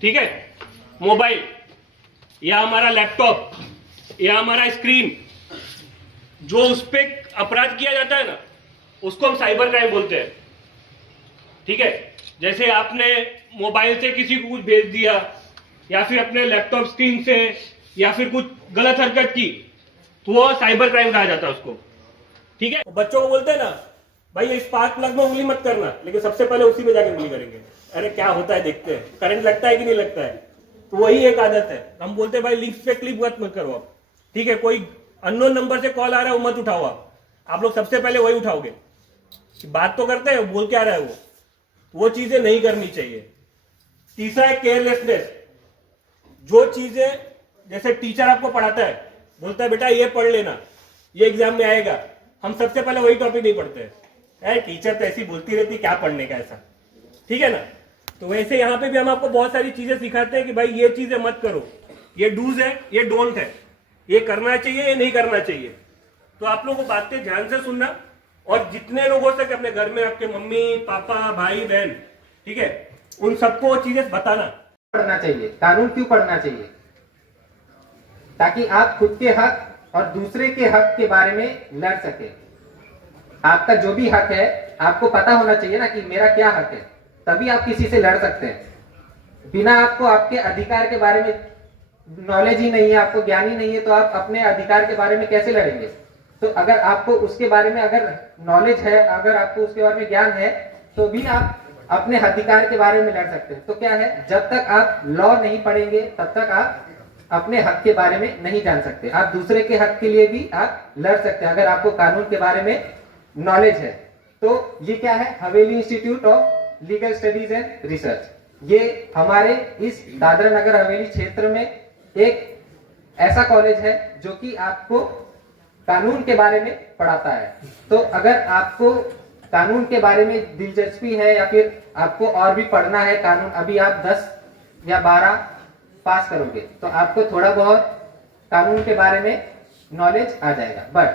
ठीक है, मोबाइल या हमारा लैपटॉप या हमारा स्क्रीन, जो उस पर अपराध किया जाता है ना, उसको हम साइबर क्राइम बोलते हैं। ठीक है, जैसे आपने मोबाइल से किसी को कुछ भेज दिया या फिर अपने लैपटॉप स्क्रीन से या फिर कुछ गलत हरकत की, तो वो साइबर क्राइम कहा जाता है उसको। ठीक है, बच्चों को बोलते हैं ना, भाई स्पार्क प्लग में उंगली मत करना, लेकिन सबसे पहले उसी में जाके उंगली करेंगे। अरे क्या होता है देखते हैं, करंट लगता है कि नहीं लगता है। तो वही एक आदत है, हम बोलते हैं भाई लिंक्स पे क्लिक मत करो आप। ठीक है, कोई अननोन नंबर से कॉल आ रहा है वो मत उठाओ। आप लोग सबसे पहले वही उठाओगे कि बात तो करते हैं, बोल क्या रहा है वो चीजें नहीं करनी चाहिए। तीसरा है केयरलेसनेस। जो चीजें, जैसे टीचर आपको पढ़ाता है, बोलता है बेटा ये पढ़ लेना, ये एग्जाम में आएगा, हम सबसे पहले वही टॉपिक नहीं पढ़ते हैं। टीचर तो ऐसी बोलती रहती, क्या पढ़ने का ऐसा। ठीक है ना, तो वैसे यहाँ पे भी हम आपको बहुत सारी चीजें सिखाते हैं कि भाई ये चीजें मत करो, ये डूज है, ये डोंट है, ये करना चाहिए, ये नहीं करना चाहिए। तो आप लोगों को बातें ध्यान से सुनना, और जितने लोग हो सके अपने घर में आपके मम्मी पापा भाई बहन, ठीक है, उन सबको वो चीजें बताना। पढ़ना चाहिए, कानून क्यों पढ़ना चाहिए? ताकि आप खुद के हक और दूसरे के हक के बारे में लड़ सके। आपका जो भी हक है आपको पता होना चाहिए ना कि मेरा क्या हक है, तभी आप किसी से लड़ सकते हैं। बिना आपको आपके अधिकार के बारे में नॉलेज ही नहीं है, आपको ज्ञान ही नहीं है, तो आप अपने अधिकार के बारे में कैसे लड़ेंगे? तो अगर आपको उसके बारे में अगर नॉलेज है, अगर आपको उसके बारे में ज्ञान है, तो भी आप अपने अधिकार के बारे में लड़ सकते हैं। तो क्या है, जब तक आप लॉ नहीं पढ़ेंगे तब तक आप अपने हक के बारे में नहीं जान सकते। आप दूसरे के हक के लिए भी आप लड़ सकते हैं अगर आपको कानून के बारे में नॉलेज है। तो ये क्या है, हवेली institute of legal studies and research, ये हमारे इस दादरा नगर हवेली क्षेत्र में एक ऐसा कॉलेज है जो कि आपको कानून के बारे में पढ़ाता है। तो अगर आपको कानून के बारे में दिलचस्पी है या फिर आपको और भी पढ़ना है कानून, अभी आप 10 या 12 पास करोगे तो आपको थोड़ा बहुत कानून के बारे में नॉलेज आ जाएगा। बट